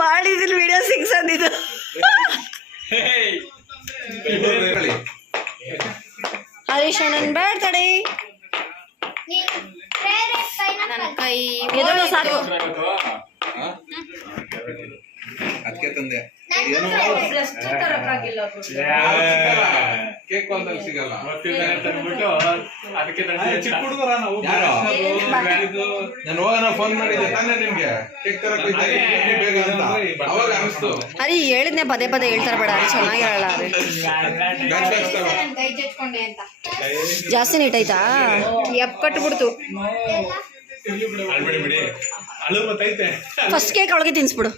ಮಾಡಿದಿಲ್ಲ video 6 ಅಂದಿದ್ದು. Harish ಅಣ್ಣನ birthday. ನನ್ನ ಕೈ ಎದಳು ಸಾಕು. ಅದಕ್ಕೆ ತಂದೆ ಕೇಕ್ ಒಂದಲ್ಲಿ ಸಿಗಲ್ಲ. ಚಿಕ್ಕ ಹುಡುಗರ ನಾವು ನಾನು ಹೋಗೋಣ ಫೋನ್ ಮಾಡಿದ್ದೆ ತಾನೇ ನಿಮ್ಗೆ ಕೇಕ್ ತರಕ್ ಬೇಗ ಅಂತ ಅವಾಗ ಅನಿಸ್ತು. ಅರಿ ಹೇಳಿದ್ನೆ ಪದೇ ಪದೇ ಹೇಳ್ತಾರ ಬೇಡ. ಅರಿ ಚೆನ್ನಾಗಿರಲ್ಲ. ಜಾಸ್ತಿ ನೀಟ್ ಆಯ್ತಾ? ಎಪ್ ಕಟ್ಬಿಡ್ತು. ಫಸ್ಟ್ ಕೇಕ್ ಅವಳಿಗೆ ತಿನ್ಸ್ಬಿಡು.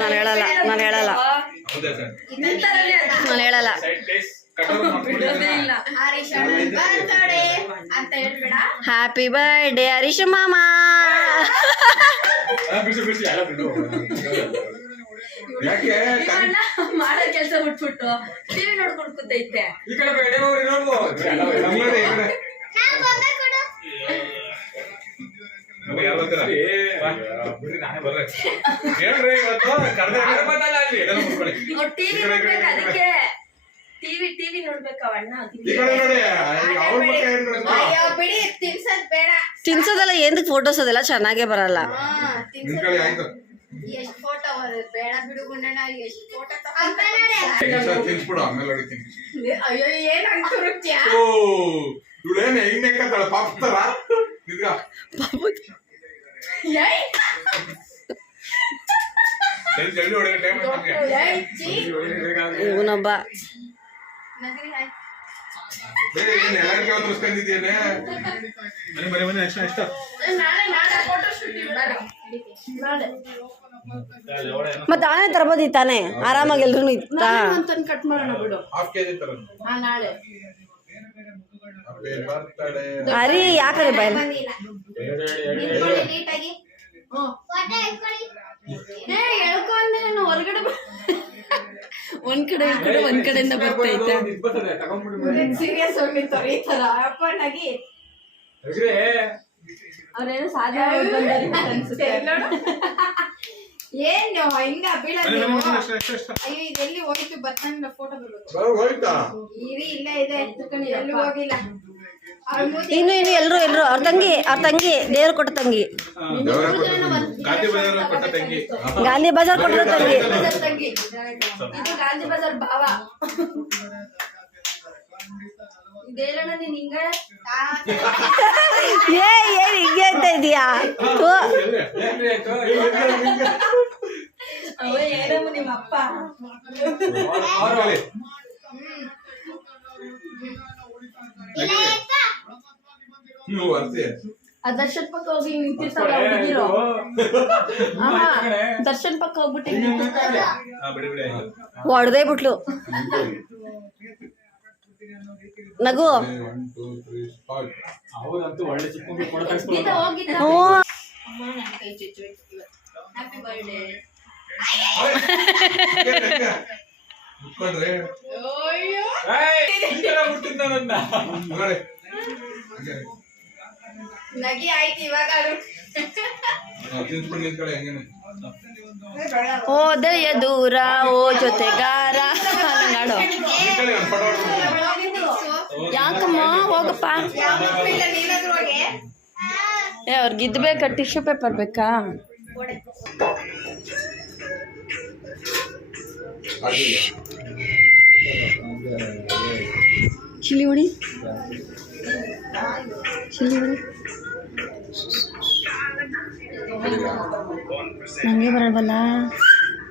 ನಾನು ಹೇಳಲ್ಲ. ಹ್ಯಾಪಿ ಬರ್ಡೇ ಹರೀಶ್ ಮಾಮ. ಮಾಡೋ ಕೆಲಸ ಬಿಟ್ಬಿಟ್ಟು ಟಿವಿ ನೋಡ್ಕೊಂಡು ಕೂತೈತೆ. ಅದಕ್ಕೆ ಟಿವಿ ನೋಡ್ಬೇಕವಣ್ಣ. ತಿನ್ಸೋದೆಲ್ಲ ಏನಕ್ಕೆ ಫೋಟೋಸ್ ಅದೆಲ್ಲ ಚೆನ್ನಾಗೇ ಬರಲ್ಲ. ಇವನೊಬ್ಬ ಮತ್ತೆ ಆನೆ ತರಬಹುದು ತಾನೆ ಆರಾಮಾಗಿ ಎಲ್ರು ಇತ್ತಾ. ಅರಿ ಯಾಕಂದ್ರೆ ಬಯಲ ಹೊರಗಡೆ ಒಂದ್ ಕಡೆ ಒಂದ್ ಕಡೆಯಿಂದ ಬರ್ತೈತೆ. ಸೀರಿಯಸ್ ಅವ್ರೇನು ಸಾಧ್ಯ ಅನ್ಸುತ್ತೆ. ಏನು ಹಿಂಗ ಬೀಳೋದು. ಅಯ್ಯೋ ಇದೆಲ್ಲಿ ಹೋಯ್ತು ಬರ್ತಂಗ ಫೋಟೋ ಬರ್ಬೇಕು. ಇರಿ ಇಲ್ಲ ಇದೆ ಎಲ್ಲಿ ಹೋಗಿಲ್ಲ. ಇನ್ನು ಎಲ್ರು ಅವ್ರ ತಂಗಿ ದೇವ್ರ ಕೊಟ್ಟ ತಂಗಿ ಗಾಂಧಿ ಬಜಾರ್ ಕೊಟ್ಟ ತಂಗಿ. ಇದು ಗಾಂಧಿ ಬಜಾರ್ ಭಾವ. ಇದೇಳಣ್ಣ ನೀನ್ ಹಿಂಗ ಏನ್ ಹಿಂಗೆ ಅಂತ ಇದೀಯಾ? ಏನಮ್ಮ ನಿಮ್ಮ ಅಪ್ಪ ದರ್ಶನ್ ಪಕ್ಕ ಹೋಗಿ ನಿಂತಿರ್ತಾರ ಹುಡುಗಿರು. ದರ್ಶನ್ ಪಕ್ಕ ಹೋಗ್ಬಿಟ್ಟು ಹೊಡೆದೇ ಬಿಟ್ಲು. ನಗು ನಗಿ ಆಯ್ತು ಇವಾಗ. ಓದೆಯ ದೂರ ಓ ಜೊತೆಗಾರ ನಾಡು. ಯಾಕಮ್ಮ ಹೋಗಪ್ಪ. ಅವ್ರಿಗೆ ಇದ್ ಬೇಕಾ? ಟಿಶ್ಯೂ ಪೇಪರ್ ಬೇಕಾ? ಚಿಲ್ಲಿ ಹುಡಿ ನಂಗೆ ಬರಲ್ವಲ್ಲ.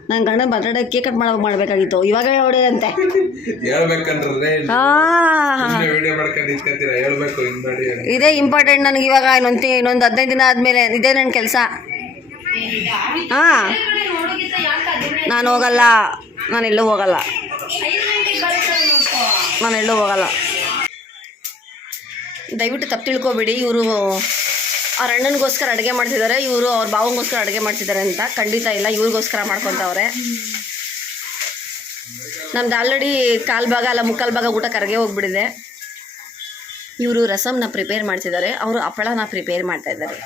ನನ್ನ ಗಂಡ ಬರ್ತಡೇ ಕೇಕ್ ಕಟ್ ಮಾಡಬೇಕಾಗಿತ್ತು. ಇವಾಗ ಹೊಡೆ ಅಂತೆ ಇದೇ ಇಂಪಾರ್ಟೆಂಟ್ ನನಗೆ. ಇವಾಗ ಇನ್ನೊಂದು 15 ದಿನ ಆದಮೇಲೆ ಇದೇ ನನ್ನ ಕೆಲಸ. ಹಾಂ ನಾನು ಹೋಗಲ್ಲ, ನಾನು ಎಲ್ಲೂ ಹೋಗಲ್ಲ. ನಾನು ಎಲ್ಲೂ ಹೋಗಲ್ಲ. ದಯವಿಟ್ಟು ತಪ್ಪು ತಿಳ್ಕೊಬೇಡಿ, ಇವರು ಅವ್ರ ಅಣ್ಣನಿಗೋಸ್ಕರ ಅಡುಗೆ ಮಾಡ್ತಿದ್ದಾರೆ, ಇವರು ಅವ್ರ ಭಾವಂಗೋಸ್ಕರ ಅಡುಗೆ ಮಾಡ್ತಿದ್ದಾರೆ ಅಂತ. ಖಂಡಿತ ಇಲ್ಲ, ಇವ್ರಿಗೋಸ್ಕರ ಮಾಡ್ಕೊತವ್ರೆ. ನಮ್ದು ಆಲ್ರೆಡಿ ಕಾಲು ಭಾಗ ಅಲ್ಲ ಮುಕ್ಕಾಲು ಭಾಗ ಊಟ ಕರಗೆ ಹೋಗ್ಬಿಟ್ಟಿದೆ. ಇವರು ರಸಮ್ನ ಪ್ರಿಪೇರ್ ಮಾಡ್ತಿದ್ದಾರೆ, ಅವರು ಹಪ್ಪಳನ ಪ್ರಿಪೇರ್ ಮಾಡ್ತಾಯಿದ್ದಾರೆ.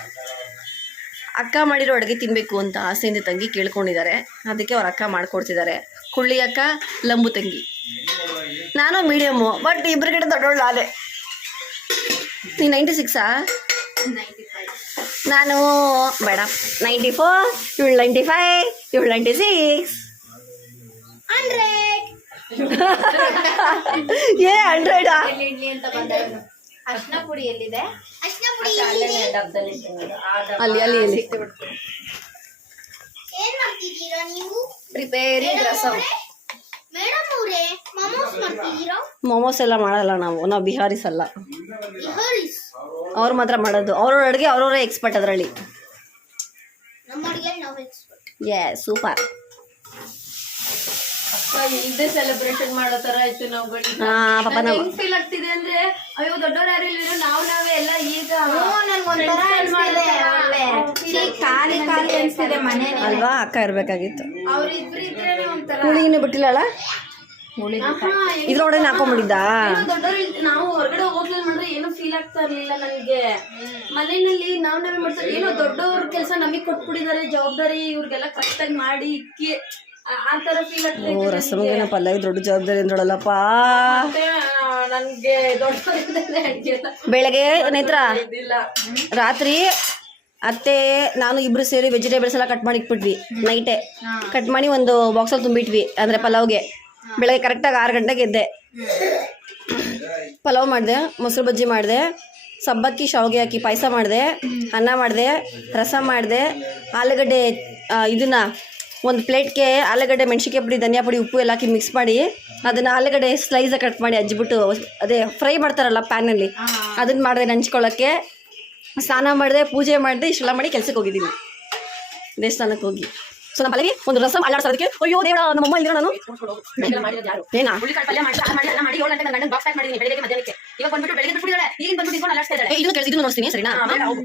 ಅಕ್ಕ ಮಾಡಿರೋ ಅಡುಗೆ ತಿನ್ನಬೇಕು ಅಂತ ಆಸೆಯಿಂದ ತಂಗಿ ಕೇಳ್ಕೊಂಡಿದ್ದಾರೆ, ಅದಕ್ಕೆ ಅವ್ರ ಅಕ್ಕ ಮಾಡಿಕೊಡ್ತಿದ್ದಾರೆ. ಕುಳ್ಳಿ ಅಕ್ಕ, ಲಂಬು ತಂಗಿ. ನಾನು ಮೀಡಿಯಮ್ಮು, ಬಟ್ ಇಬ್ಬರಿಗಿಂತ ದೊಡ್ಡವಳು ನಾನೇ. ನೀನು 96ಆ? ನಾನು ಬೇಡ 94, ಇವಳು 95, ಇವಳು 96. 100 ಏ 100 ಅರ್ಶಿನ ಪುಡಿ ಎಲ್ಲಿದೆ? ಅಲ್ಲಿ ಅಲ್ಲಿ ಎಲ್ಲಿ ಏನ್ ಮಾಡ್ತಿದ್ದೀರಾ ನೀವು? ಪ್ರಿಪೇರಿಂಗ್ ರಸಮ್. ಮೇಡಮ್ ಅವರೇ ಮೋಮೋಸ್ ಮಾಡ್ತಿದ್ದೀರಾ? ಮೋಮೋಸ್ ಎಲ್ಲ ಮಾಡಲ್ಲ ನಾವು ಬಿಹಾರೀಸ್ ಅಲ್ಲ. ಬಿಹಾರೀಸ್ ಅವ್ರು ಮಾತ್ರ ಮಾಡೋದು, ಅವ್ರವ್ರ ಅಡುಗೆ ಅವ್ರವರೇ ಎಕ್ಸ್ಪರ್ಟ್ ಅದರಲ್ಲಿ. ನಮ್ಮ ಅಡುಗೆ ನಾವು ಎಕ್ಸ್ಪರ್ಟ್. ಸೂಪರ್. ಇದೇ ಸೆಲೆಬ್ರೇಷನ್ ಮಾಡೋ ತರ ಆಯ್ತು ನಾವುಗಳು. ಪಾಪ ನಾವು ಹೆಂಗ್ ಫೀಲ್ ಆಗ್ತಿದೆ ಅಂದ್ರೆ ಅಯ್ಯೋ ದೊಡ್ಡವ್ರು ಯಾರು ಇಲ್ಲ, ನಾವೇ ಎಲ್ಲ ಈಗ ನನ್ಗೊಂಥರ ಖಾಲಿ ಖಾಲಿ ಅನ್ಸ್ತಿದೆ ಮನೆ. ಅಲ್ವಾ, ಅಕ್ಕ ಇರ್ಬೇಕಾಗಿತ್ತು. ಅವ್ರಿಬ್ರು ಇದ್ರೇನೆ ಒಂಥರ. ಹುಳಿನೂ ಬಿಟ್ಟಿಲ್ಲಲ್ಲ, ಇದ್ರೊಳಗೆ ಹಾಕೊಂಡ್ಬಿಟ್ಟಿದ್ದ. ದೊಡ್ಡವ್ರು ನಾವು ಹೊರಗಡೆ ಹೋಗ್ಲಿಲ್ಲ ಮಾಡಿದ್ರೆ ಏನೋ ಫೀಲ್ ಆಗ್ತಾ ಇರ್ಲಿಲ್ಲ ನನ್ಗೆ. ಮನೆಯಲ್ಲಿ ನಾವೇ ಮಾಡ್ತಾರೆ, ಏನೋ ದೊಡ್ಡವ್ರ ಕೆಲಸ ನಮಗ್ ಕೊಟ್ಬಿಟ್ಟಿದ್ದಾರೆ ಜವಾಬ್ದಾರಿ, ಇವ್ರಿಗೆಲ್ಲ ಕರೆಕ್ಟ್ ಆಗಿ ಮಾಡಿ ಇಕ್ಕಿ ಆ ತರ ಫೀಲ್ ಆಗ್ತದೆ. ರಸಮ್ಗೆ ಪಲ್ಯ ದೊಡ್ಡ ಜವಾಬ್ದಾರಿ ಅಂದ್ರೊಳಲ್ಲಪ್ಪ. ನನ್ಗೆ ದೊಡ್ಡ ಬೆಳಗ್ಗೆ ನೇತ್ರ ರಾತ್ರಿ ಅತ್ತೆ ನಾನು ಇಬ್ರು ಸೇರಿ ವೆಜಿಟೇಬಲ್ಸ್ ಎಲ್ಲ ಕಟ್ ಮಾಡಿ ಇಟ್ಬಿಟ್ವಿ. ನೈಟೇ ಕಟ್ ಮಾಡಿ ಒಂದು ಬಾಕ್ಸಲ್ಲಿ ತುಂಬಿಟ್ವಿ, ಅಂದರೆ ಪಲಾವ್ಗೆ. ಬೆಳಗ್ಗೆ ಕರೆಕ್ಟಾಗಿ 6 ಗಂಟೆಗೆ ಎದ್ದೆ, ಪಲಾವ್ ಮಾಡಿದೆ, ಮೊಸರು ಬಜ್ಜಿ ಮಾಡಿದೆ, ಸಬ್ಬಕ್ಕಿ ಶಾವಿಗೆ ಹಾಕಿ ಪಾಯಸ ಮಾಡಿದೆ, ಅನ್ನ ಮಾಡಿದೆ, ರಸಮ್ ಮಾಡಿದೆ, ಆಲೂಗಡ್ಡೆ ಇದನ್ನು ಒಂದು ಪ್ಲೇಟ್ಗೆ ಆಲೂಗಡ್ಡೆ, ಮೆಣಸಿನ್ಕಾಯಿ ಪುಡಿ, ಧನಿಯಾ ಪುಡಿ, ಉಪ್ಪು ಎಲ್ಲ ಹಾಕಿ ಮಿಕ್ಸ್ ಮಾಡಿ ಅದನ್ನು ಆಲೂಗಡ್ಡೆ ಸ್ಲೈಸಾಗಿ ಕಟ್ ಮಾಡಿ ಹಚ್ಬಿಟ್ಟು ಅದೇ ಫ್ರೈ ಮಾಡ್ತಾರಲ್ಲ ಪ್ಯಾನಲ್ಲಿ, ಅದನ್ನು ಮಾಡಿದೆ ನಂಚ್ಕೊಳ್ಳೋಕ್ಕೆ. ಸ್ನಾನ ಮಾಡಿದೆ, ಪೂಜೆ ಮಾಡಿದೆ, ಇಷ್ಟೆಲ್ಲ ಮಾಡಿ ಕೆಲಸಕ್ಕೆ ಹೋಗಿದ್ದೀನಿ ದೇವಸ್ಥಾನಕ್ಕೆ ಹೋಗಿ. ಸೊ ನಮ್ಮ ಪಲ್ಲವಿ ಒಂದು ರಸಮ್ ಅಲ್ಲಾಡ್ಸೋದಕ್ಕೆ ಅಯ್ಯೋ ದೇವರ ನಮ್ಮಮ್ಮ ಇದ್ರೆ ನಾನು ಏನ ಇದನ್ನು ನೋಡ್ತೀನಿ ಸರಿನಾ,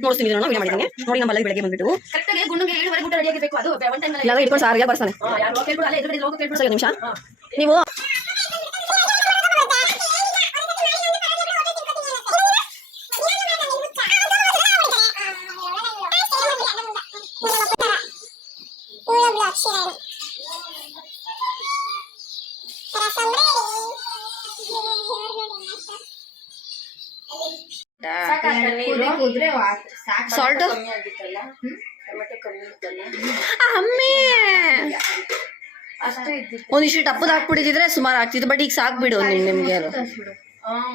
ನೋಡ್ತೀನಿ ಇದನ್ನು ವಿಡಿಯೋ ಮಾಡಿದ್ದೀನಿ ನೋಡಿ. ನಮ್ಮ ಪಲ್ಲವಿ ಬೆಳಗ್ಗೆ ಬಂದ್ಬಿಟ್ಟು ಎಲ್ಲ ಇಟ್ಕೊಂಡು ಸಾರಿಗೆ ಬರ್ತಾನೆ. ನಿಮಿಷ ನೀವು ಸಾಲ್ಟ್ ಅಮ್ಮಿ ಒಂದಿಷ್ಟು ಟಪ್ಪದ ಹಾಕ್ಬಿಟ್ಟಿದ್ರೆ ಸುಮಾರು ಆಗ್ತಿತ್ತು, ಬಟ್ ಈಗ ಸಾಕ್ಬಿಡು ನಿಮ್ಗೆ.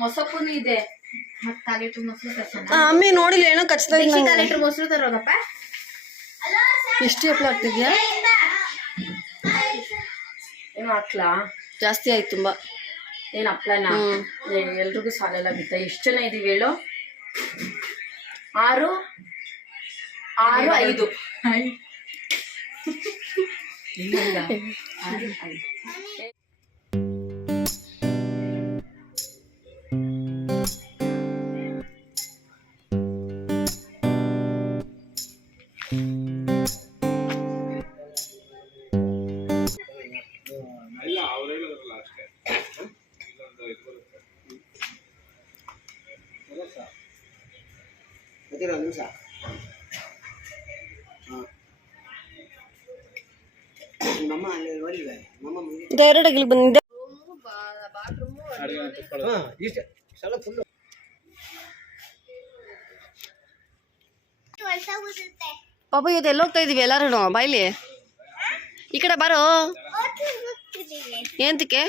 ಮೊಸಪ್ಪುನು ಇದೆ. ಅಮ್ಮಿ ನೋಡಿಲ್ಲ ಏನೋ ಕಚ್ತಾ ಇಲ್ಲ. 1 ಲೀಟರ್ ಮೊಸರು ತರೋದಪ್ಪ. ಎಷ್ಟು ಎಪ್ಪಲು ಆಗ್ತಿದ್ಯಾ? ಏನು ಹಾಕ್ಲಾ? ಜಾಸ್ತಿ ಆಯ್ತು ತುಂಬಾ. ಏನು ಹಪ್ಳನ ಎಲ್ರಿಗೂ ಸಾಲೆಲ್ಲ ಬಿತ್ತ. ಎಷ್ಟು ಜನ ಇದೀವಿ ಹೇಳು? 6, 5. ಡೈರೆಕ್ಟ್ ಆಗಿ ಬಂದಿದ್ದೆ. ಪಾಪ ಇವತ್ತು ಎಲ್ಲ ಹೋಗ್ತಾ ಇದೀವಿ ಎಲ್ಲಾರು ಬಾಯ್ಲಿ. ಈ ಕಡೆ ಬಾರೋ. ಏಂತಕ್ಕೆ?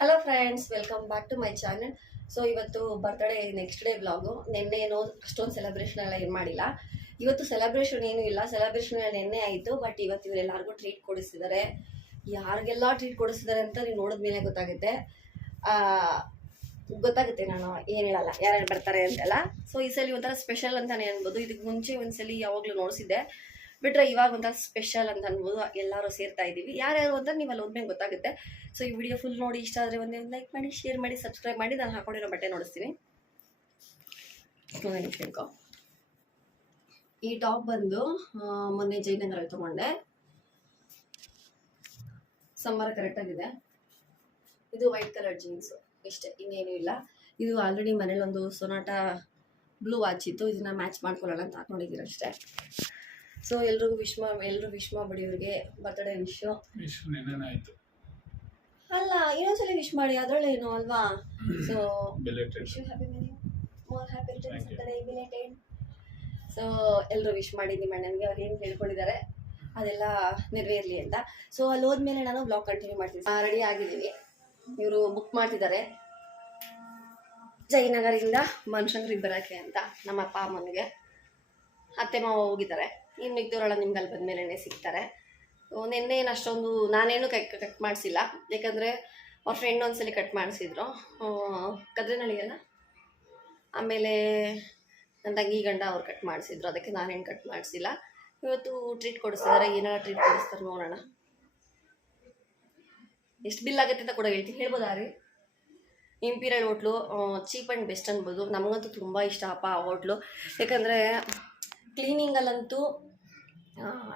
Hello friends, welcome back to my channel. So ಇವತ್ತು ಬರ್ತ್ಡೇ ನೆಕ್ಸ್ಟ್ ಡೇ ವ್ಲಾಗು. ನಿನ್ನೆ ಏನೋ ಅಷ್ಟೊಂದು ಸೆಲೆಬ್ರೇಷನ್ ಎಲ್ಲ ಏನು ಮಾಡಿಲ್ಲ. ಇವತ್ತು ಸೆಲೆಬ್ರೇಷನ್ ಏನೂ ಇಲ್ಲ, ಸೆಲೆಬ್ರೇಷನ್ ನಿನ್ನೆ ಆಯಿತು. ಬಟ್ ಇವತ್ತು ಇವರೆಲ್ಲರಿಗೂ ಟ್ರೀಟ್ ಕೊಡಿಸಿದ್ದಾರೆ. ಯಾರಿಗೆಲ್ಲ ಟ್ರೀಟ್ ಕೊಡಿಸಿದ್ದಾರೆ ಅಂತ ನೀವು ನೋಡಿದ್ಮೇಲೆ ಗೊತ್ತಾಗುತ್ತೆ. ನಾನು ಏನು ಹೇಳಲ್ಲ ಯಾರ್ಯಾರು ಬರ್ತಾರೆ ಅಂತೆಲ್ಲ. ಸೊ ಈ ಸಲ ಒಂಥರ ಸ್ಪೆಷಲ್ ಅಂತಲೇ ಅನ್ಬೋದು. ಇದಕ್ಕೆ ಮುಂಚೆ ಒಂದ್ಸಲಿ ಯಾವಾಗಲೂ ನೋಡಿಸಿದ್ದೆ, ಬಿಟ್ಟರೆ ಇವಾಗ ಒಂಥರ ಸ್ಪೆಷಲ್ ಅಂತ ಅನ್ಬೋದು. ಎಲ್ಲರೂ ಸೇರ್ತಾ ಇದ್ದೀವಿ. ಯಾರ್ಯಾರು ಅಂತ ನೀವು ಅಲ್ಲಿ ಹೋದ್ಮೇಲೆ ಗೊತ್ತಾಗುತ್ತೆ. ಸೊ ಈ ವಿಡಿಯೋ ಫುಲ್ ನೋಡಿ ಇಷ್ಟ ಆದರೆ ಒಂದೇ ಒಂದು ಲೈಕ್ ಮಾಡಿ, ಶೇರ್ ಮಾಡಿ, ಸಬ್ಸ್ಕ್ರೈಬ್ ಮಾಡಿ. ನಾನು ಹಾಕೊಂಡಿರೋ ಬಟ್ಟೆ ನೋಡಿಸ್ತೀನಿ. ಈ ಟಾಪ್ ಬಂದು ಮೊನ್ನೆ ಜಯನಗರಲ್ಲಿ ತೊಗೊಂಡೆ. ಸಮ್ಮರ್ ಕರೆಕ್ಟಾಗಿದೆ. ಇದು ವೈಟ್ ಕಲರ್ ಜೀನ್ಸು, ಇಷ್ಟೇ, ಇನ್ನೇನು ಇಲ್ಲ. ಇದು ಆಲ್ರೆಡಿ ಮನೇಲಿ ಒಂದು ಸೊನಾಟ ಬ್ಲೂ ವಾಚ್ ಇತ್ತು, ಇದನ್ನ ಮ್ಯಾಚ್ ಮಾಡ್ಕೊಳ್ಳೋಣ ಅಂತ ಹಾಕೊಂಡಿದ್ದೀರ ಅಷ್ಟೇ. ಸೊ ಎಲ್ಲರೂ ವಿಶ್ ಮಾಡಿ ಇವ್ರಿಗೆ ಬರ್ತ್ಡೇ ವಿಶು. ಅಲ್ಲ, ಇನ್ನೊಂದ್ಸಲ ವಿಶ್ ಮಾಡಿ, ಅದರಲ್ಲೇನು ಅಲ್ವಾ. ಸೊ ಸೊ ಎಲ್ಲರೂ ವಿಶ್ ಮಾಡಿ ನಿಮ್ಮ ಅಣ್ಣನಿಗೆ. ಅವ್ರು ಏನು ಹೇಳ್ಕೊಂಡಿದ್ದಾರೆ ಅದೆಲ್ಲ ನೆರವೇರಲಿ ಅಂತ. ಸೊ ಅಲ್ಲಿ ಹೋದ್ಮೇಲೆ ನಾನು ಬ್ಲಾಗ್ ಕಂಟಿನ್ಯೂ ಮಾಡ್ತೀನಿ. ರೆಡಿ ಆಗಿದ್ದೀನಿ. ಇವರು ಬುಕ್ ಮಾಡ್ತಿದ್ದಾರೆ ಜಯನಗರದಿಂದ ಬನಶಂಕರಿಗೆ ಬರೋಕ್ಕೆ ಅಂತ. ನಮ್ಮ ಅಪ್ಪ ಅಮ್ಮನಿಗೆ, ಅತ್ತೆ ಮಾವ ಹೋಗಿದ್ದಾರೆ. ಇನ್ನು ಮಿಕ್ದವರೆಲ್ಲ ನಿಮ್ಗೆ ಅಲ್ಲಿ ಬಂದಮೇಲೆ ಸಿಗ್ತಾರೆ. ನಿನ್ನೆ ಏನು ಅಷ್ಟೊಂದು ನಾನೇನು ಕಟ್ ಮಾಡಿಸಿಲ್ಲ, ಯಾಕಂದರೆ ಅವ್ರ ಫ್ರೆಂಡ್ ಒಂದ್ಸಲಿ ಕಟ್ ಮಾಡಿಸಿದ್ರು ಕದ್ರಿನಳ್ಳಿಗೆಲ್ಲ. ಆಮೇಲೆ ನನ್ನ ತಂಗಿ ಗಂಡ ಅವ್ರು ಕಟ್ ಮಾಡಿಸಿದ್ರು, ಅದಕ್ಕೆ ನಾನೇನು ಕಟ್ ಮಾಡಿಸಿಲ್ಲ. ಇವತ್ತು ಟ್ರೀಟ್ ಕೊಡಿಸ್ತಿದ್ದಾರೆ. ಏನಾರ ಟ್ರೀಟ್ ಕೊಡಿಸ್ತಾರೆ ನೋಡೋಣ. ಎಷ್ಟು ಬಿಲ್ ಆಗುತ್ತೆ ಅಂತ ಕೂಡ ಹೇಳ್ಬೋದಾ ರೀ? Imperial hotel cheap and best ಅನ್ಬೋದು. ನಮಗಂತೂ ತುಂಬ ಇಷ್ಟ ಅಪ್ಪ ಆ ಹೋಟ್ಲು. ಯಾಕಂದರೆ ಕ್ಲೀನಿಂಗಲ್ಲಂತೂ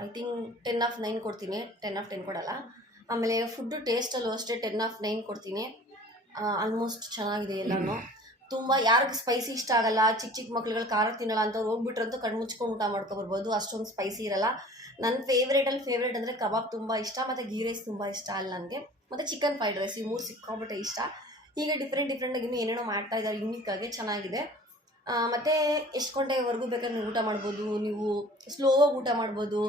ಐ ಥಿಂಕ್ 10/9 ಕೊಡ್ತೀನಿ. 10/10 ಕೊಡಲ್ಲ. ಆಮೇಲೆ ಫುಡ್ಡು ಟೇಸ್ಟಲ್ಲೂ ಅಷ್ಟೇ 10/9 ಕೊಡ್ತೀನಿ. ಆಲ್ಮೋಸ್ಟ್ ಚೆನ್ನಾಗಿದೆ ಎಲ್ಲನೂ. ತುಂಬ ಯಾರಿಗೆ ಸ್ಪೈಸಿ ಇಷ್ಟ ಆಗಲ್ಲ, ಚಿಕ್ಕ ಮಕ್ಳುಗಳು ಖಾರ ತಿನ್ನಲ್ಲ ಅಂತ ಹೋಗ್ಬಿಟ್ರಂತೂ ಕಣ್ಣು ಮುಚ್ಕೊಂಡು ಊಟ ಮಾಡ್ಕೊಬರ್ಬೋದು. ಅಷ್ಟೊಂದು ಸ್ಪೈಸಿ ಇರಲ್ಲ. ನನ್ನ ಫೇವ್ರೇಟ್ ಅಂದರೆ ಕಬಾಬ್ ತುಂಬ ಇಷ್ಟ, ಮತ್ತು ಗೀ ರೈಸ್ ತುಂಬ ಇಷ್ಟ ಅಲ್ಲಿ ನನಗೆ, ಮತ್ತು ಚಿಕನ್ ಫ್ರೈಡ್ ರೈಸ್. ಈ 3 ಸಿಕ್ಕಾಬಿಟ್ಟೆ ಇಷ್ಟ. ಹೀಗೆ ಡಿಫ್ರೆಂಟಾಗಿ ಇನ್ನೂ ಏನೇನೋ ಮಾಡ್ತಾ ಇದ್ದಾರೆ ಯೂನಿಕ್ಕಾಗಿ, ಚೆನ್ನಾಗಿದೆ. ಮತ್ತು ಎಷ್ಟು ಗಂಟೆವರೆಗೂ ಬೇಕಾದ್ರೆ ನೀವು ಊಟ ಮಾಡ್ಬೋದು, ನೀವು ಸ್ಲೋವಾಗಿ ಊಟ ಮಾಡ್ಬೋದು.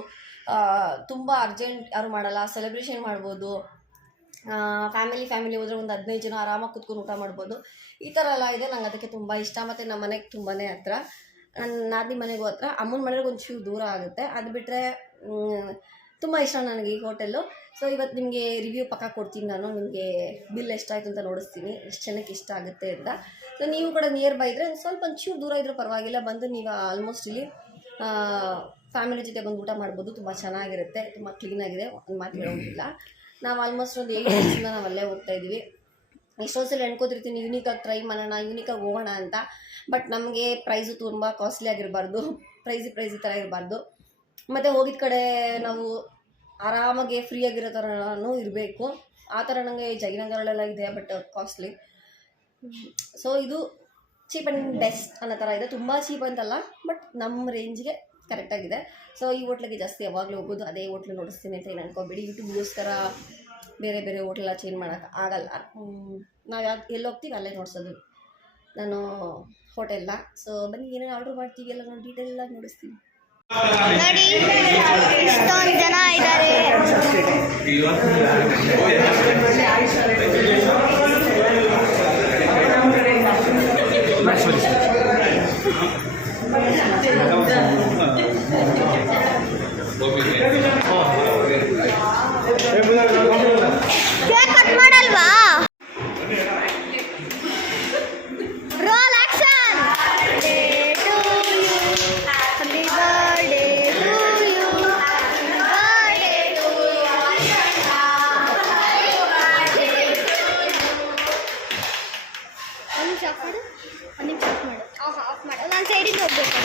ತುಂಬ ಅರ್ಜೆಂಟ್ ಯಾರು ಮಾಡಲ್ಲ, ಸೆಲೆಬ್ರೇಷನ್ ಮಾಡ್ಬೋದು. ಫ್ಯಾಮಿಲಿ ಹೋದರೆ ಒಂದು 15 ಜನ ಆರಾಮಾಗಿ ಕುತ್ಕೊಂಡು ಊಟ ಮಾಡ್ಬೋದು. ಈ ಥರ ಎಲ್ಲ ಇದೆ. ನಂಗೆ ಅದಕ್ಕೆ ತುಂಬ ಇಷ್ಟ. ಮತ್ತು ನಮ್ಮ ಮನೆಗೆ ತುಂಬಾ ಹತ್ರ, ನನ್ನ ನಾದಿನಿ ಮನೆಗೂ ಹತ್ರ, ಅಮ್ಮನ ಮನೆಗೆ ಒಂಚೂರು ದೂರ ಆಗುತ್ತೆ. ಅದು ಬಿಟ್ಟರೆ ತುಂಬ ಇಷ್ಟ ನನಗೆ ಈ ಹೋಟೆಲ್ಲು. ಸೊ ಇವತ್ತು ನಿಮಗೆ ರಿವ್ಯೂ ಪಕ್ಕ ಕೊಡ್ತೀನಿ ನಾನು. ನಿಮಗೆ ಬಿಲ್ ಎಷ್ಟಾಯಿತು ಅಂತ ನೋಡಿಸ್ತೀನಿ, ಎಷ್ಟು ಜನಕ್ಕೆ ಇಷ್ಟ ಆಗುತ್ತೆ ಅಂತ. ಸೊ ನೀವು ಕೂಡ ನಿಯರ್ ಬೈ ಇದ್ದರೆ ಸ್ವಲ್ಪ ಒಂಚೂರು ದೂರ ಇದ್ದರೂ ಪರವಾಗಿಲ್ಲ, ಬಂದು ನೀವು ಆಲ್ಮೋಸ್ಟ್ ಇಲ್ಲಿ ಫ್ಯಾಮಿಲಿ ಜೊತೆ ಬಂದು ಊಟ ಮಾಡ್ಬೋದು. ತುಂಬ ಚೆನ್ನಾಗಿರುತ್ತೆ, ತುಂಬ ಕ್ಲೀನಾಗಿದೆ, ಒಂದು ಮಾತು ಹೇಳೋಂಗಿಲ್ಲ. ನಾವು ಆಲ್ಮೋಸ್ಟ್ ಒಂದು 8 ಡೇಸಿಂದ ನಾವು ಅಲ್ಲೇ ಹೋಗ್ತಾಯಿದ್ವಿ. ಎಷ್ಟೊಂದು ಸಲ ಅನ್ಕೋತಿರ್ತೀನಿ ಯೂನಿಕಾಗಿ ಟ್ರೈ ಮಾಡೋಣ, ಯೂನಿಕಾಗಿ ಹೋಗೋಣ ಅಂತ. ಬಟ್ ನಮಗೆ ಪ್ರೈಸು ತುಂಬ ಕಾಸ್ಟ್ಲಿ ಆಗಿರಬಾರ್ದು, ಪ್ರೈಸಿ ಥರ ಇರಬಾರ್ದು. ಮತ್ತು ಹೋಗಿದ್ದ ಕಡೆ ನಾವು ಆರಾಮಾಗಿ ಫ್ರೀಯಾಗಿರೋ ಥರನೂ ಇರಬೇಕು. ಆ ಥರ ನನಗೆ ಜಯನಗರಲ್ಲೆಲ್ಲ ಇದೆ, ಬಟ್ ಕಾಸ್ಟ್ಲಿ. ಸೊ ಇದು ಚೀಪ್ ಆ್ಯಂಡ್ ಬೆಸ್ಟ್ ಅನ್ನೋ ಥರ ಇದೆ. ತುಂಬ ಚೀಪ್ ಅಂತಲ್ಲ, ಬಟ್ ನಮ್ಮ ರೇಂಜ್ಗೆ ಕರೆಕ್ಟಾಗಿದೆ. ಸೊ ಈ ಹೋಟ್ಲಿಗೆ ಜಾಸ್ತಿ ಯಾವಾಗಲೂ ಹೋಗೋದು. ಅದೇ ಹೋಟ್ಲು ನೋಡಿಸ್ತೀನಿ ಅಂತ ಏನು ಅನ್ಕೋಬೇಡಿ. ಯೂಟ್ಯೂಬ್ಗೋಸ್ಕರ ಬೇರೆ ಹೋಟ್ಲೆಲ್ಲ ಚೇಂಜ್ ಮಾಡೋಕ್ಕೆ ಆಗಲ್ಲ. ನಾವು ಎಲ್ಲಿ ಹೋಗ್ತೀವಿ ಅಲ್ಲೇ ನೋಡ್ಸೋದು ನಾನು ಹೋಟೆಲ್ನ. ಸೊ ಬನ್ನಿ ಏನೇನು ಆರ್ಡ್ರ್ ಮಾಡ್ತೀವಿ ಎಲ್ಲ ನಾನು ಡೀಟೇಲಾಗಿ ನೋಡಿಸ್ತೀನಿ. ನೋಡಿ ಎಷ್ಟೊಂದು ಜನ ಇದ್ದಾರೆ. ಕೇಕ್ ಕಟ್ ಮಾಡಲ್ವಾ? Roll action. ಆಫ್ ಮಾಡು. ನಾನು ಸೈಡಿಂದ ಹೋಗ್ಬೇಕು.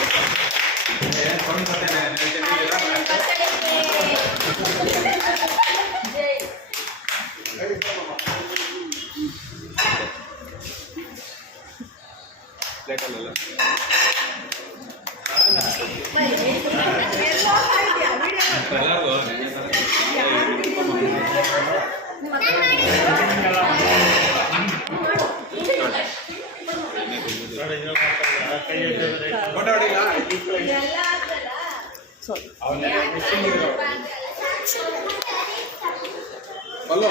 ಹಲೋ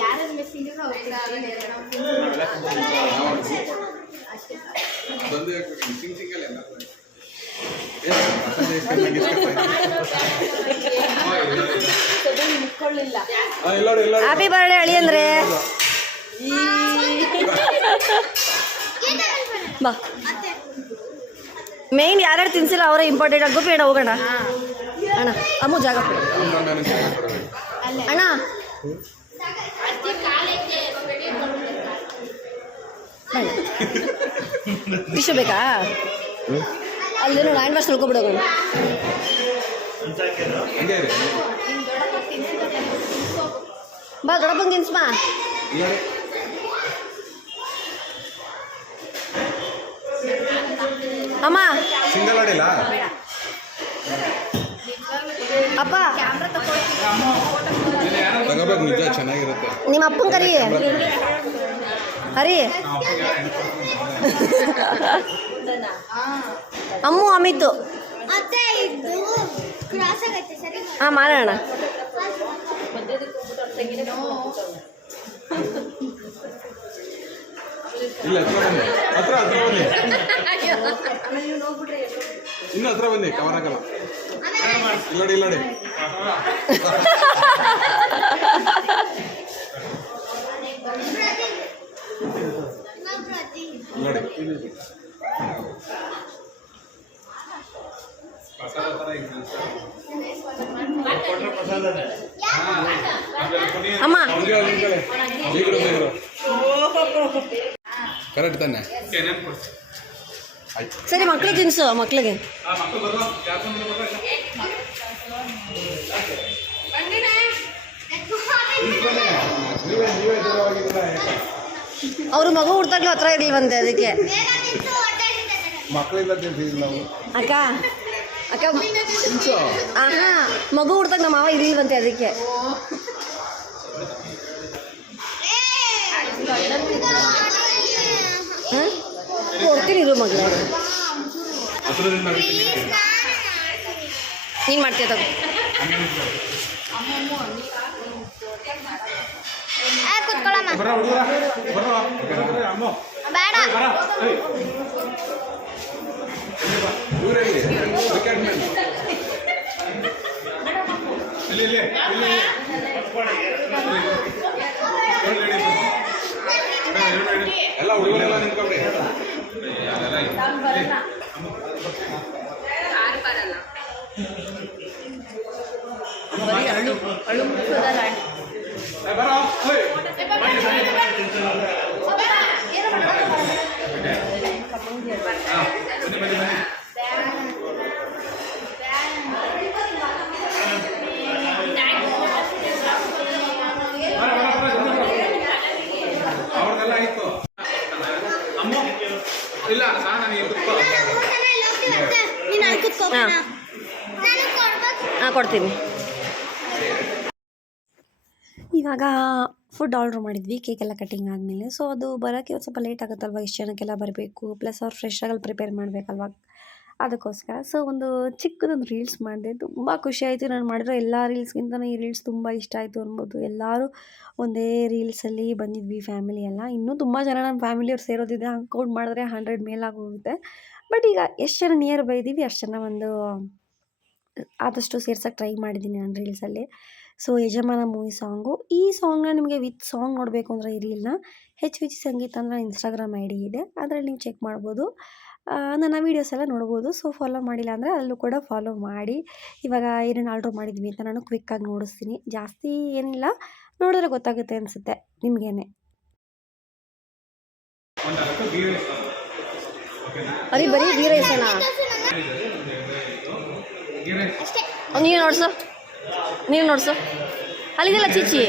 ಯಾರು ಮಿಸ್ಸಿಂಗ್ ಹ್ಯಾಪಿ ಬರ್ಡೇ ಅಳಿ ಅಂದ್ರೆ ಬಾ. ಮೇನ್ ಯಾರ್ಯಾರು ತಿನ್ಸಿಲ್ಲ ಅವರೇ ಇಂಪಾರ್ಟೆಂಟ್. ಆಗಿ ಬೇಡ ಹೋಗೋಣ. ಅಣ್ಣ ಅಮ್ಮು ಜಾಗ ಕೊಡು ನನಗೆ ಜಾಗ ಕೊಡಬೇಕು. ಅಣ್ಣ ಟಿಶ್ಯೂ ಬೇಕಾ ಅಲ್ಲಿ ನೋಡಿ ಹ್ಯಾಂಡ್ ವಾಶ್ ತೊಳ್ಕೊಬಿಡೋದು ಹಂಗೆ ಇರಿ. ಬಾ ದೊಡ್ಡಪ್ಪಂಗೆ ತಿನ್ಸ್ಮಾ ಇಲ್ಲ ರೀ. ಅಮ್ಮ ಸಿಂಗಲ್ ಆಡಿಲ್ಲ ಅಪ್ಪ ತಗೋಬೇಕು, ನಿಜ ಚೆನ್ನಾಗಿರುತ್ತೆ. ನಿಮ್ಮ ಅಪ್ಪನ ಕರಿ ಹರಿ ಅಮ್ಮು ಅಮಿತು ಅತ್ತೆ ಇದು ಕ್ರಾಸ್ ಆಗೈತೆ ಸರಿ ಹಾಂ ಮಾಡೋಣ ಇಲ್ಲ ಹತ್ರ ಬನ್ನಿ, ಇನ್ನು ಹತ್ರ ಬನ್ನಿ, ಕವರ್ ಆಗಲ್ಲ. ಇಲ್ಲಡಿ ಇಲ್ಲಡಿ ಇಲ್ಲಡಿ ಅಮ್ಮ ಕರೆಕ್ಟ್ ತಾನೆ. ಆಯ್ತು ಸರಿ ಮಕ್ಳಿಗೆ ತಿನ್ಸು ಮಕ್ಳಿಗೆ ನೀವೇ ದೂರವಾಗಿದ್ದೀರಾ? ಅವರು ಮಗು ಹುಡ್ತಾಗ್ಲೂ ಹತ್ರ ಇರ್ಲಿಲ್ವಂತೆ ಅದಕ್ಕೆ ಮಕ್ಕಳಿಂದ ತಿಳ್ಸಿದ್ವಿ ನಾವು. ಅಕ್ಕ ಅಕ್ಕ ಆಹಾ ಮಗು ಹುಡ್ತಾಗ ನಮ್ಮ ಮಾವ ಇರ್ಲಿಲ್ವಂತೆ ಅದಕ್ಕೆ ಹಾಂ ಕೊಡ್ತೀನಿ ಇರು ಮಗಳೇ ನೀನು ಮಾಡ್ತೀಯ ತಗೋ ಕುತ್ಕೊಳ್ಳಮ್ಮ ಬೇಡ ಎಲ್ಲ ಹುಡುಗರೆಲ್ಲ ನಿಂತ್ಕೊಬಿಡಿ. ಅವ್ರದೆಲ್ಲ ಆಯ್ತು. ಇಲ್ಲ ನೀನು ಅಲ್ಲಿ ಕುತ್ಕೋ ಹಾಂ ಹಾಂ ಕೊಡ್ತೀನಿ ಇವಾಗ ಫುಡ್ ಆರ್ಡ್ರ್ ಮಾಡಿದ್ವಿ ಕೇಕೆಲ್ಲ ಕಟ್ಟಿಂಗ್ ಆದಮೇಲೆ ಸೊ ಅದು ಬರೋಕ್ಕೆ ಒಂದು ಸ್ವಲ್ಪ ಲೇಟ್ ಆಗುತ್ತಲ್ವ ಇಷ್ಟು ಜನಕ್ಕೆಲ್ಲ ಬರಬೇಕು ಪ್ಲಸ್ ಅವ್ರು ಫ್ರೆಶ್ ಆಗಲ್ಲಿ ಪ್ರಿಪೇರ್ ಮಾಡಬೇಕಲ್ವ ಅದಕ್ಕೋಸ್ಕರ ಸೊ ಒಂದು ಚಿಕ್ಕದೊಂದು ರೀಲ್ಸ್ ಮಾಡಿದೆ ತುಂಬ ಖುಷಿ ಆಯಿತು ನಾನು ಮಾಡಿರೋ ಎಲ್ಲ ರೀಲ್ಸ್ಗಿಂತಲೂ ಈ ರೀಲ್ಸ್ ತುಂಬ ಇಷ್ಟ ಆಯಿತು ಅನ್ಬೋದು ಎಲ್ಲರೂ ಒಂದೇ ರೀಲ್ಸಲ್ಲಿ ಬಂದಿದ್ವಿ ಫ್ಯಾಮಿಲಿ ಎಲ್ಲ ಇನ್ನೂ ತುಂಬ ಜನ ನಮ್ಮ ಫ್ಯಾಮಿಲಿಯವ್ರು ಸೇರೋದಿದೆ ಹಂಗೆ ಕೌಂಟ್ ಮಾಡಿದ್ರೆ 100 ಮೇಲಾಗಿ ಹೋಗುತ್ತೆ ಬಟ್ ಈಗ ಎಷ್ಟು ಜನ ನಿಯರ್ ಬೈ ಇದ್ದೀವಿ ಅಷ್ಟು ಜನ ಒಂದು ಆದಷ್ಟು ಸೇರ್ಸೋಕ್ಕೆ ಟ್ರೈ ಮಾಡಿದ್ದೀನಿ ನಾನು ರೀಲ್ಸಲ್ಲಿ ಸೊ ಯಜಮಾನ ಮೂವಿ ಸಾಂಗು ಈ ಸಾಂಗ್ನ ನಿಮಗೆ ವಿತ್ ಸಾಂಗ್ ನೋಡಬೇಕು ಅಂದರೆ ಈ ರೀಲ್ನ HVG ಸಂಗೀತ ಅಂದರೆ ಇನ್ಸ್ಟಾಗ್ರಾಮ್ ID ಇದೆ ಅದರಲ್ಲಿ ನೀವು ಚೆಕ್ ಮಾಡ್ಬೋದು ನನ್ನ ವೀಡಿಯೋಸ್ ಎಲ್ಲ ನೋಡ್ಬೋದು ಸೊ ಫಾಲೋ ಮಾಡಿಲ್ಲ ಅಂದರೆ ಅಲ್ಲೂ ಕೂಡ ಫಾಲೋ ಮಾಡಿ ಇವಾಗ ಏನೇನು ಆರ್ಡ್ರ್ ಮಾಡಿದ್ವಿ ಅಂತ ನಾನು ಕ್ವಿಕ್ಕಾಗಿ ನೋಡಿಸ್ತೀನಿ ಜಾಸ್ತಿ ಏನಿಲ್ಲ ನೋಡಿದ್ರೆ ಗೊತ್ತಾಗುತ್ತೆ ಅನಿಸುತ್ತೆ ನಿಮಗೇನೆ ಬರೀ ಗೀ ರೈಸನಾ ನೀನು ನೋಡ್ಸು ಅಲ್ಲಿದೆಲ್ಲ ಚೀಚಿ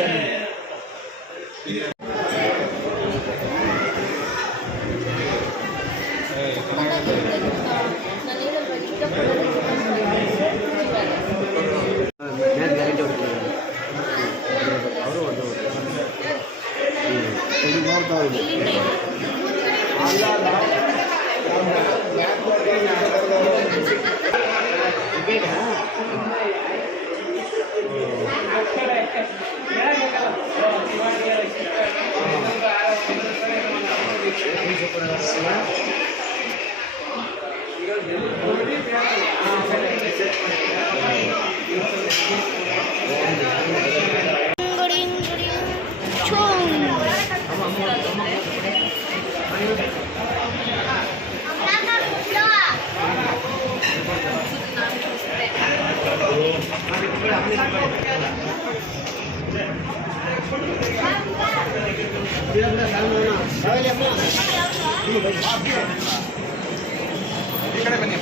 ಈ ಕಡೆ ಬನ್ನಿ.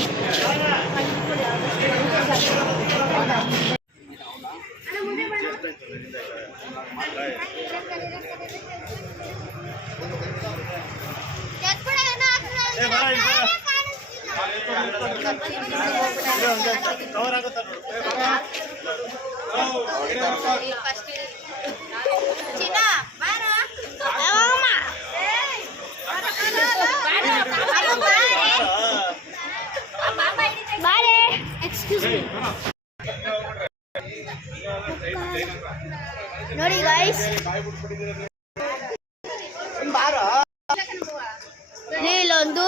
ನೋಡಿ ಗೈಸ್, ಇಲ್ಲೊಂದು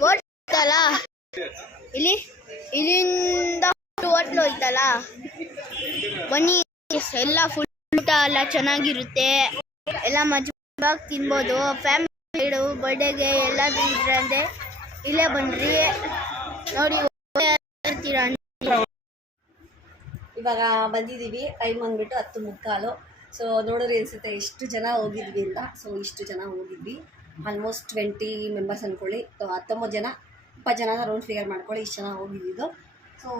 ಬೋಟ್ ಐತಲ್ಲ, ಇಲ್ಲಿಂದ ಹೋಟ್ಲು ಹೋಯ್ತಲ್ಲ, ಬನ್ನಿ. ಎಲ್ಲ ಫುಲ್ ಊಟ ಎಲ್ಲ ಚೆನ್ನಾಗಿರುತ್ತೆ, ಎಲ್ಲ ಮಜವಾಗಿ ತಿನ್ಬೋದು. ಫ್ಯಾಮಿಲಿ ಬರ್ಡೇಗೆ ಎಲ್ಲಾದ್ರೂ ಇದ್ರೆ ಅಂದ್ರೆ ಇಲ್ಲೇ ಬನ್ರಿ ನೋಡಿ. ಇವಾಗ ಬಂದಿದ್ದೀವಿ, ಟೈಮ್ ಬಂದ್ಬಿಟ್ಟು 10:15. ಸೊ ನೋಡೋರು ಅನಿಸುತ್ತೆ ಎಷ್ಟು ಜನ ಹೋಗಿದ್ವಿ ಅಂತ. ಸೊ ಇಷ್ಟು ಜನ ಹೋಗಿದ್ವಿ, ಆಲ್ಮೋಸ್ಟ್ 20 ಮೆಂಬರ್ಸ್ ಅಂದ್ಕೊಳ್ಳಿ. 19 ಜನ 20 ಜನ ರೌಂಡ್ ಫಿಗರ್ ಮಾಡ್ಕೊಳ್ಳಿ, ಇಷ್ಟು ಜನ ಹೋಗಿದ್ದು. ಸೊ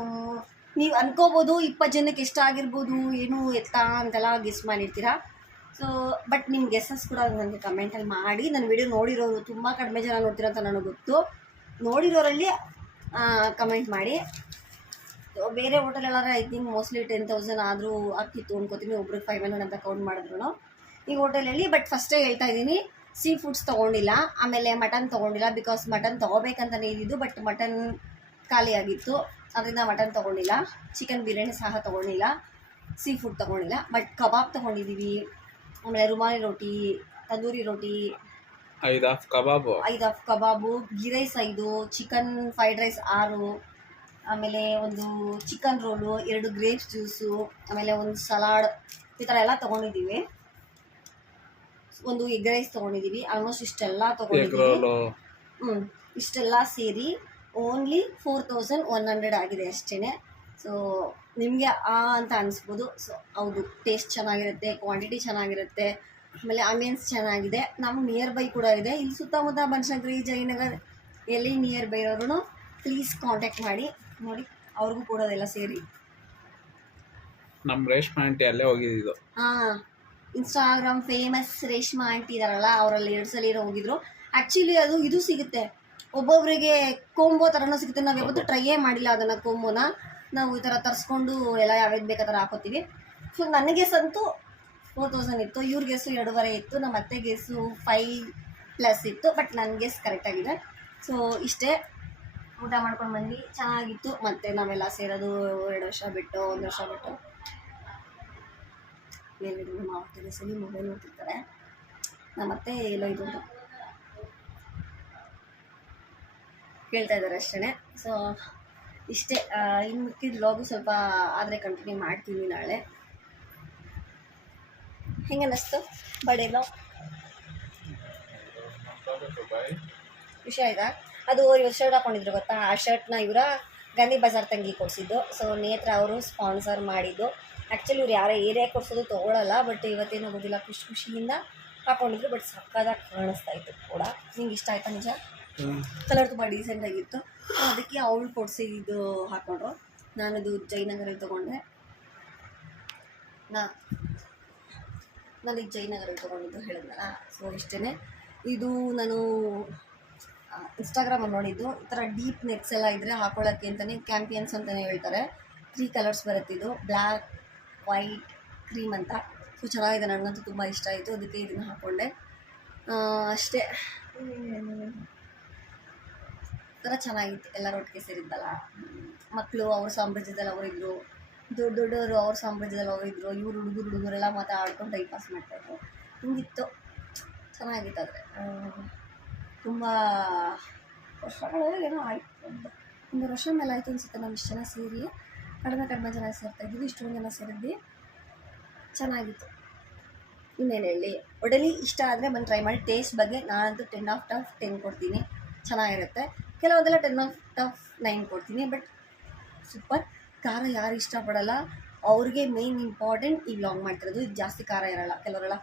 ನೀವು ಅನ್ಕೋಬೋದು 20 ಜನಕ್ಕೆ ಎಷ್ಟಾಗಿರ್ಬೋದು ಏನು ಎತ್ತ ಅಂತೆಲ್ಲ ಗೆಸ್ ಮಾಡಿರ್ತೀರಾ. ಸೊ ಬಟ್ ನಿಮ್ಮ ಗೆಸ್ಸಸ್ ಕೂಡ ನನಗೆ ಕಮೆಂಟಲ್ಲಿ ಮಾಡಿ. ನನ್ನ ವಿಡಿಯೋ ನೋಡಿರೋರು ತುಂಬ ಕಡಿಮೆ ಜನ ನೋಡ್ತೀರ ಅಂತ ನನಗೆ ಗೊತ್ತು. ನೋಡಿರೋರಲ್ಲಿ ಕಮೆಂಟ್ ಮಾಡಿ. ಬೇರೆ ಹೋಟೆಲೆಲ್ಲಾದ್ರೆ ಐ ಥಿಂಕ್ ಮೋಸ್ಟ್ಲಿ 10,000 ಆದರೂ ಆಗ್ತಿತ್ತು ಅನ್ಕೋತೀನಿ, ಒಬ್ರಿಗೆ 500 ಅಂತ ಕೌಂಟ್ ಮಾಡಿದ್ರು ಈ ಹೋಟೆಲಲ್ಲಿ. ಬಟ್ ಫಸ್ಟೇ ಹೇಳ್ತಾ ಇದ್ದೀನಿ, ಸೀ ಫುಡ್ಸ್ ತೊಗೊಂಡಿಲ್ಲ, ಆಮೇಲೆ ಮಟನ್ ತೊಗೊಂಡಿಲ್ಲ. ಬಿಕಾಸ್ ಮಟನ್ ತೊಗೋಬೇಕಂತಲೇ ಇದ್ದಿದ್ದು, ಬಟ್ ಮಟನ್ ಖಾಲಿ ಆಗಿತ್ತು, ಅದರಿಂದ ಮಟನ್ ತೊಗೊಂಡಿಲ್ಲ. ಚಿಕನ್ ಬಿರಿಯಾನಿ ಸಹ ತೊಗೊಂಡಿಲ್ಲ, ಸೀ ಫುಡ್ ತೊಗೊಂಡಿಲ್ಲ. ಬಟ್ ಕಬಾಬ್ ತೊಗೊಂಡಿದ್ದೀವಿ, ಆಮೇಲೆ rumali roti, tandoori roti, 5 half kebab, ghee rice 5, chicken fried rice 6, ಆಮೇಲೆ ಒಂದು ಚಿಕನ್ ರೋಲು, 2 ಗ್ರೇಪ್ಸ್ ಜ್ಯೂಸು, ಆಮೇಲೆ ಒಂದು ಸಲಾಡ್, ಈ ಥರ ಎಲ್ಲ ತೊಗೊಂಡಿದ್ದೀವಿ. ಒಂದು ಎಗ್ ರೈಸ್ ತೊಗೊಂಡಿದ್ದೀವಿ. ಆಲ್ಮೋಸ್ಟ್ ಇಷ್ಟೆಲ್ಲ ತೊಗೊಂಡಿದ್ದೀವಿ. ಇಷ್ಟೆಲ್ಲ ಸೇರಿ ಓನ್ಲಿ 4,100 ಆಗಿದೆ ಅಷ್ಟೇ. ಸೊ ನಿಮಗೆ ಅಂತ ಅನಿಸ್ಬೋದು. ಸೊ ಹೌದು, ಟೇಸ್ಟ್ ಚೆನ್ನಾಗಿರುತ್ತೆ, ಕ್ವಾಂಟಿಟಿ ಚೆನ್ನಾಗಿರುತ್ತೆ, ಆಮೇಲೆ ಆಂಬಿಯನ್ಸ್ ಚೆನ್ನಾಗಿದೆ. ನಮ್ಗೆ ನಿಯರ್ ಬೈ ಕೂಡ ಇದೆ. ಇಲ್ಲಿ ಸುತ್ತಮುತ್ತ ಬನಶಂಕರಿ, ಜಯನಗರ್ ಎಲ್ಲಿ ನಿಯರ್ ಬೈ ಇರೋರು ಪ್ಲೀಸ್ ಕಾಂಟ್ಯಾಕ್ಟ್ ಮಾಡಿ ನೋಡಿ, ಅವ್ರಿಗೂ ಕೊಡೋದೆಲ್ಲ ಸೇರಿ. ನಮ್ಮ ರೇಷ್ಮಾ ಆಂಟಿ ಅಲ್ಲೇ ಹೋಗಿದ್ದು. ಹಾಂ, ಇನ್ಸ್ಟಾಗ್ರಾಮ್ ಫೇಮಸ್ ರೇಷ್ಮಾ ಆಂಟಿ ಇದಾರಲ್ಲ, ಅವರಲ್ಲಿ 2 ಸಲ ಹೋಗಿದ್ರು. ಆ್ಯಕ್ಚುಲಿ ಅದು ಇದು ಸಿಗುತ್ತೆ, ಒಬ್ಬೊಬ್ಬರಿಗೆ ಕೋಂಬೋ ಥರನೂ ಸಿಗುತ್ತೆ. ನಾವು ಯಾವತ್ತೂ ಟ್ರೈಯೇ ಮಾಡಿಲ್ಲ ಅದನ್ನು, ಕೋಂಬೋನ. ನಾವು ಈ ಥರ ತರಿಸ್ಕೊಂಡು ಎಲ್ಲ ಯಾವ್ದು ಬೇಕಾ ಥರ ಹಾಕೋತೀವಿ. ಸೊ ನನಗೆ ಸಂತೂ 4,000 ಇತ್ತು, ಇವ್ರ ಗೆಸ್ಸು 2.5 ಇತ್ತು, ನಮ್ಮ ಅತ್ತೆ ಗೆಸ್ಸು 5+ ಇತ್ತು. ಬಟ್ ನನ್ನ ಗೆಸ್ ಕರೆಕ್ಟಾಗಿದೆ. ಸೊ ಇಷ್ಟೇ, ಊಟ ಮಾಡ್ಕೊಂಡು ಬಂದ್ವಿ, ಚೆನ್ನಾಗಿತ್ತು. ಮತ್ತು ನಾವೆಲ್ಲ ಸೇರೋದು 2 ವರ್ಷ ಬಿಟ್ಟು, 1 ವರ್ಷ ಬಿಟ್ಟು. ಮೇಲ್ಗಡೆ ಮಾವ ಸಲಿ ಮೊಬೈಲ್ ನೋಡ್ತಿರ್ತಾರೆ, ನಮ್ಮತ್ತೆ ಎಲ್ಲೋ ಇದು ಅಂತ ಕೇಳ್ತಾ ಇದ್ದಾರೆ ಅಷ್ಟೇ. ಸೊ ಇಷ್ಟೇ. ಇನ್ನು ಮಿಕ್ಕಿದ ವ್ಲಾಗು ಸ್ವಲ್ಪ ಆದರೆ ಕಂಟಿನ್ಯೂ ಮಾಡ್ತೀನಿ ನಾಳೆ. ಹೆಂಗೆ ಅನ್ನಿಸ್ತು ಬರ್ಡೇ ವ್ಲಾಗ್? ವಿಷಯ ಆಯ್ತಾ? ಅದು ಇವರು ಶರ್ಟ್ ಹಾಕೊಂಡಿದ್ರು ಗೊತ್ತಾ, ಆ ಶರ್ಟ್ನ ಇವರ ಗಾಂಧಿ ಬಜಾರ್ ತಂಗಿ ಕೊಡಿಸಿದ್ದು. ಸೊ ನೇತ್ರ ಅವರು ಸ್ಪಾನ್ಸರ್ ಮಾಡಿದ್ದು. ಆ್ಯಕ್ಚುಲಿ ಇವ್ರು ಯಾರೇ ಏರಿಯಾ ಕೊಡಿಸೋದು ತೊಗೊಳ್ಳಲ್ಲ, ಬಟ್ ಇವತ್ತೇನೋ ಗೊತ್ತಿಲ್ಲ, ಖುಷಿಯಿಂದ ಹಾಕೊಂಡಿದ್ರು. ಬಟ್ ಸಕ್ಕದಾಗಿ ಕಾಣಿಸ್ತಾ ಇತ್ತು ಕೂಡ. ನಿಂಗೆ ಇಷ್ಟ ಆಯ್ತಾ? ನಿಜ ಕಲರ್ ತುಂಬ ಡೀಸೆಂಟಾಗಿತ್ತು. ಅದಕ್ಕೆ ಅವಳು ಕೊಡಿಸಿ ಇದು ಹಾಕ್ಕೊಂಡ್ರು. ನಾನದು ಜಯನಗರಲ್ಲಿ ತೊಗೊಂಡೆ. ನಾನೀಗ ಜಯನಗರಲ್ಲಿ ತೊಗೊಂಡಿದ್ದು ಹೇಳಿದ್ನಲ್ಲ. ಸೊ ಇಷ್ಟೇ. ಇದು ನಾನು ಇನ್ಸ್ಟಾಗ್ರಾಮಲ್ಲಿ ನೋಡಿದ್ದು. ಈ ಥರ ಡೀಪ್ ನೆಕ್ಸ್ ಎಲ್ಲ ಇದ್ದರೆ ಹಾಕೊಳ್ಳೋಕ್ಕೆ ಅಂತಲೇ ಕ್ಯಾಂಪಿಯನ್ಸ್ ಅಂತಲೇ ಹೇಳ್ತಾರೆ. 3 ಕಲರ್ಸ್ ಬರುತ್ತಿದ್ದು, ಬ್ಲ್ಯಾಕ್, ವೈಟ್, ಕ್ರೀಮ್ ಅಂತ. ಸೊ ಚೆನ್ನಾಗಿದೆ, ನನಗಂತೂ ತುಂಬ ಇಷ್ಟ ಆಯಿತು, ಅದಕ್ಕೆ ಇದನ್ನು ಹಾಕ್ಕೊಂಡೆ ಅಷ್ಟೇ. ಥರ ಚೆನ್ನಾಗಿತ್ತು, ಎಲ್ಲರ ಒಟ್ಟಿಗೆ ಸೇರಿದ್ದಲ್ಲ. ಮಕ್ಕಳು ಅವ್ರ ಸಾಮ್ರಾಜ್ಯದಲ್ಲಿ ಅವರಿದ್ದರು, ದೊಡ್ಡವರು ಅವ್ರ ಸಾಮ್ರಾಜ್ಯದಲ್ಲಿ ಅವರಿದ್ದರು, ಇವರು ಹುಡುಗರೆಲ್ಲ ಮಾತಾಡ್ಕೊಂಡು ಟೈಮ್ ಪಾಸ್ ಮಾಡ್ತಾಯಿದ್ರು. ಹಿಂಗಿತ್ತು, ಚೆನ್ನಾಗಿತ್ತು. ಆದರೆ ತುಂಬ ವರ್ಷಗಳು ಏನೋ ಆಯಿತು, 1 ವರ್ಷ ಮೇಲೆ ಆಯಿತು ಅನಿಸುತ್ತೆ. ನಾವು ಇಷ್ಟು ಜನ ಸೇರಿ ಕಡಿಮೆ ಜನ ಸೇರ್ತಾಯಿದ್ವಿ, ಇಷ್ಟೊಂದು ಜನ ಸೇರಿದ್ವಿ, ಚೆನ್ನಾಗಿತ್ತು. ಇನ್ನೇನು ಹೇಳಿ, ಒಡಲಿ ಇಷ್ಟ ಆದರೆ ಬಂದು ಟ್ರೈ ಮಾಡಿ. ಟೇಸ್ಟ್ ಬಗ್ಗೆ ನಾನಂತೂ 10/10 ಕೊಡ್ತೀನಿ, ಚೆನ್ನಾಗಿರುತ್ತೆ. ಕೆಲವೊಂದೆಲ್ಲ 10/9 ಕೊಡ್ತೀನಿ. But super. ಖಾರ ಯಾರು ಇಷ್ಟಪಡಲ್ಲ, ಅವ್ರಿಗೆ ಮೇನ್ ಇಂಪಾರ್ಟೆಂಟ್ ಈ ವ್ಲಾಗ್ ಮಾಡ್ತಿರೋದು. ಇದು ಜಾಸ್ತಿ ಖಾರ ಇರೋಲ್ಲ, ಕೆಲವರೆಲ್ಲ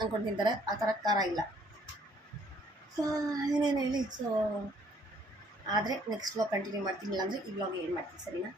ಅಂದ್ಕೊಂಡು ತಿಂತಾರೆ, ಆ ಥರ ಖಾರ ಇಲ್ಲ. ಸೊ ಏನೇನು ಹೇಳಿ, ಸೊ ಆದರೆ ನೆಕ್ಸ್ಟ್ ವ್ಲಾಗ್ ಕಂಟಿನ್ಯೂ ಮಾಡ್ತೀನಿ, ಇಲ್ಲಾಂದರೆ ಈ ವ್ಲಾಗ್ ಏನು ಮಾಡ್ತೀನಿ ಸರಿನಾ.